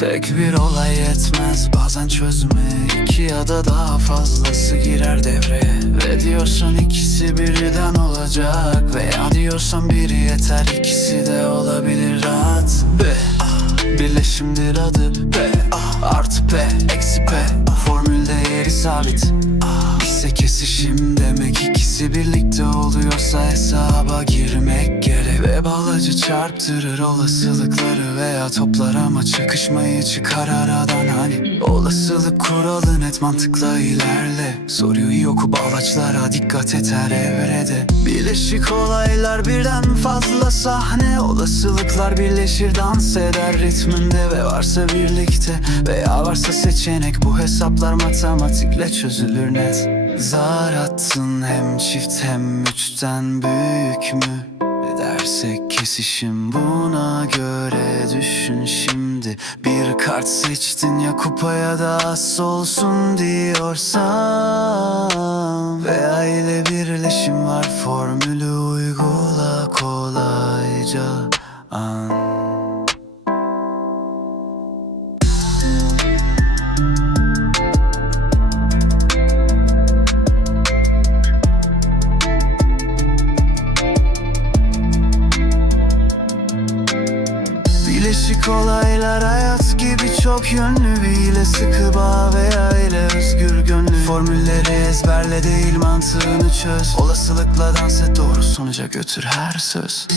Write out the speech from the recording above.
Tek bir olay yetmez. Bazen çözüme iki ya da daha fazlası girer devreye. Ve diyorsan ikisi birden olacak. Veya diyorsan biri yeter ikisi de olabilir. Rahat B Birleşimdir adı B Artı P Eksi P. Formülde yeri sabit. İse kesişim demek ikisi birlikte oluyorsa hesaba gerek Ve çarptırır olasılıkları veya toplar ama çıkışmayı çıkar aradan. Hani Olasılık kuralı net mantıkla ilerle. Soruyu oku bağlaçlara dikkat et her evrede. Birleşik olaylar birden fazla sahne. Olasılıklar birleşir dans eder ritminde Ve varsa birlikte. Veya varsa seçenek Bu hesaplar matematikle çözülür net. Zar attın hem çift hem üçten büyük mü? Dersek kesişim buna göre düşün şimdi. Bir kart seçtin ya kupa ya da as olsun diyorsan Veya ile birleşim var formülü uygula kolayca. An Bileşik olaylar hayat gibi çok yönlü Bir ile sıkı bağ veya ile özgür gönlü. Formülleri ezberle değil mantığını çöz. Olasılıkla dans et doğru sonuca götür her söz